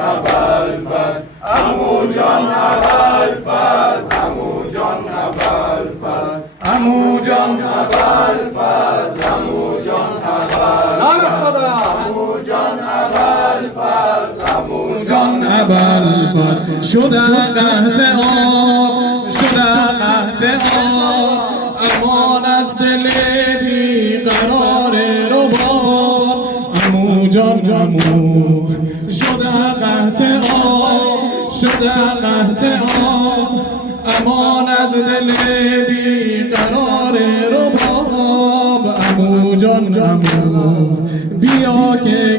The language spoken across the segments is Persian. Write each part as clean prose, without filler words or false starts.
ابوالفضل عمو جان ابوالفضل عمو جان ابوالفضل عمو جان ابوالفضل عمو جان ابوالفضل عمو جان ابوالفضل عمو جان ابوالفضل شده قحط آب شده قحط آب امان از دل بیقرار رباب عمو جان عمو شده قحط آب شده قحط آب امان از دل بیقرار رباب عمو جان عمو بیا که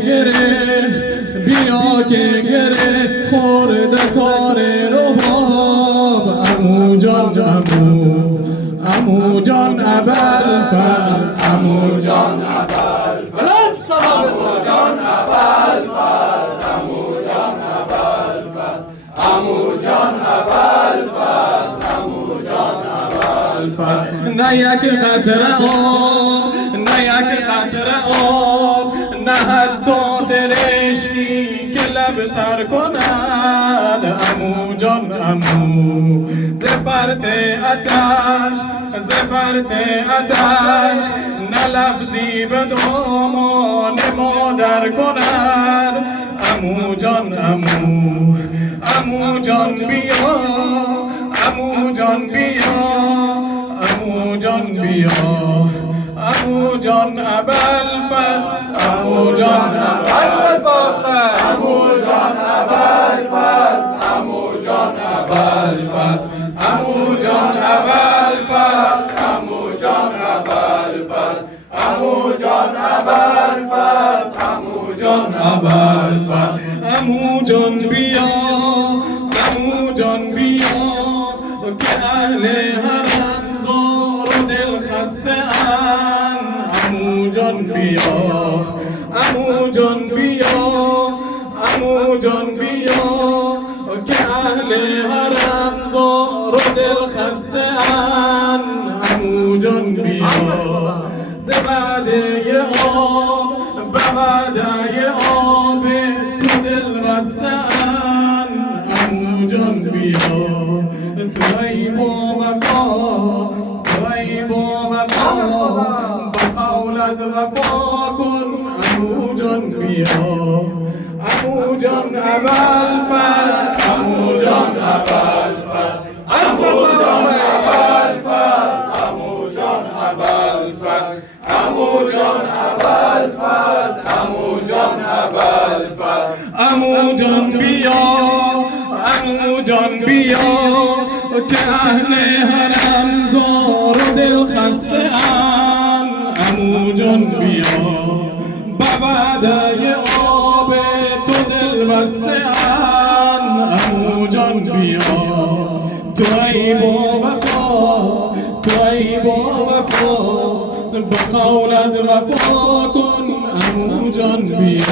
گره خورده کار رباب عمو جان عمو جان ابوالفضل عمو جان ابوالفضل عمو جان ابوالفضل عمو جان ابوالفضل عمو جان ابوالفضل عمو جان ابوالفضل نه یک قطره آب نه یک قطره آب نه حتی زرشکی که لب تر کند عمو جان عمو زفرت آتش نه لفظی به دامان مادر کند عمو جان عمو جان بیا عمو جان بیا عمو جان بیا عمو جان ابوالفضل عمو جان ابوالفضل عمو جان ابوالفضل عمو جان ابوالفضل عمو جان ابوالفضل عمو جان ابوالفضل عمو جان ابوالفضل عمو جان ابوالفضل عمو جان بیا عمو جان بیا که اهل حرم زار و دل خسته ان عمو جان بیا عمو جان بیا عمو جان بیا که اهل حرم زار و دل خسته ان عمو جان بیا ز وعده آب به وعده آب تو دل بسته ان عمو جان بیا تو ای با وفا تو ای با وفا با قولت وفا کن عمو جان بیا عمو جان ابوالفضل عمو جان ابوالفضل عمو جان ابوالفضل عمو جان ابوالفضل عمو جان ابوالفضل عمو جان ابوالفضل عمو جان بیا عمو جان بیا که اهل حرم زار و دل خسته ان عمو جان بیا به وعده آب تو دل بسته ان عمو جان بیا تو ای با وفا تو ای با وفا به قولت وفا کن عمو جان بیا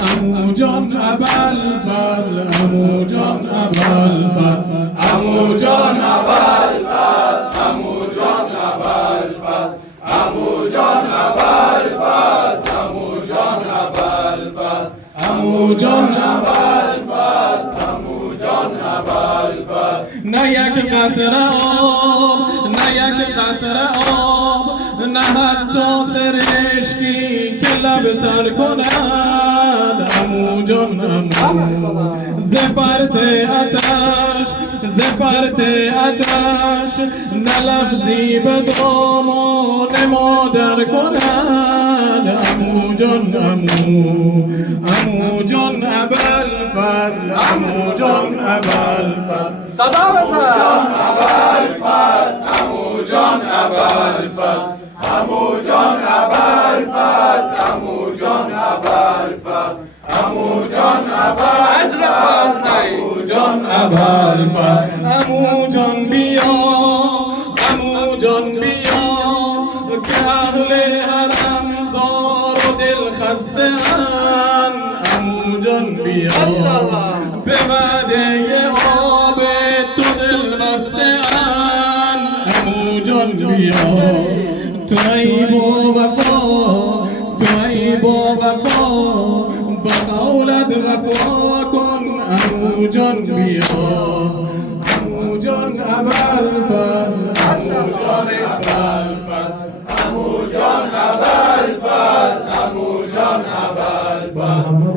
عمو جان ابوالفضل عمو جان ابوالفضل عمو جان ابوالفضل عمو جان ابوالفضل عمو جان ابوالفضل عمو جان ابوالفضل عمو جان ابوالفضل عمو جان ابوالفضل نه یک قطره آب نه یک قطره آب نه حتی سرشکی که لب تر کند عمو جان عمو زفرت آتش نه لفظی به دامان مادر کند عمو جان عمو جان ابوالفضل عمو جان ابوالفضل صدا بزن جان ابوالفضل عمو جان ابوالفضل عمو جان ابوالفضل عمو جان ابوالفضل عمو جان ابوالفضل عمو جان ابوالفضل عمو جان بیا عمو جان بیا که اهل حرم زار و دل خسته ان عمو جان بیا به وعده آب تو دل بسته ان عمو جان بیا تو ای با وفا تو ای با وفا با قولت وفا عمو جان بیا، عمو جان ابوالفضل، عمو جان ابوالفضل، عمو جان ابوالفضل، عمو جان ابوالفضل.